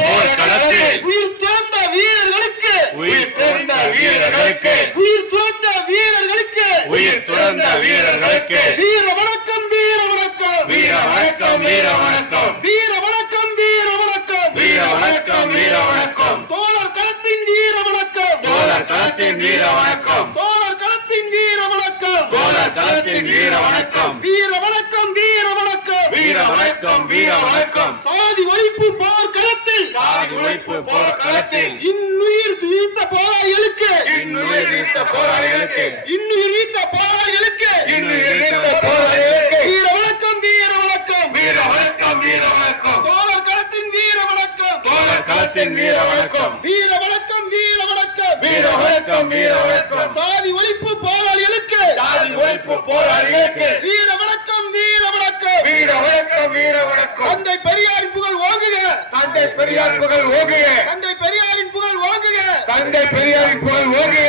போர்க்களத்தில் உயிர் துறந்த வீரர்களுக்கு உயிர் துறந்த வீரர்களுக்கு உயிர் துறந்த வீரர்களுக்கு உயிர் துறந்த வீரர்களுக்கு வீர வணக்கம் வீர வணக்கம் வீர வணக்கம் வீர வணக்கம் வீர வணக்கம் வீர வணக்கம் வீர வணக்கம் வீர வணக்கம் தோழர் களத்தின் வீர வணக்கம் தோழர் களத்தின் வீர வணக்கம் தோழர் களத்தின் வீர வணக்கம் தோழர் களத்தின் வீர வணக்கம் வீர வணக்கம் வீர வணக்கம் வீர வணக்கம் வீர வணக்கம் சாதி ஒழிப்பு போர்க்களத்தில் சாதி ஒழிப்பு போர்க்களத்தில் இன்னுயிர் நீத்த போராளிகளுக்கு இன்னுயிர் நீத்த போராளிகளுக்கு இன்னுயிர் நீத்த போராளிகளுக்கு இன்னுயிர் நீத்த போராளிகளுக்கு வீர வணக்கம் வீர வணக்கம் வீர வணக்கம் வீர வணக்கம் தோழர் களத்தின் வீர வணக்கம் தோழர் களத்தின் வீர வணக்கம் வீர வணக்கம் வீர வணக்கம் வீர வணக்கம் வீர வணக்கம் சாதி ஒழிப்பு போராளிகளுக்கு சாதி ஒழிப்பு போராளிகளுக்கு வீர வணக்கம் வீர வணக்கம் வீர வணக்கம் வீர வணக்கம் தந்தை பெரியாரின் புகழ் ஓங்குக தந்தை பெரியார் புகழ் ஓங்குக தந்தை பெரியாரின் புகழ் ஓங்குக தந்தை பெரியாரின் புகழ் ஓங்குக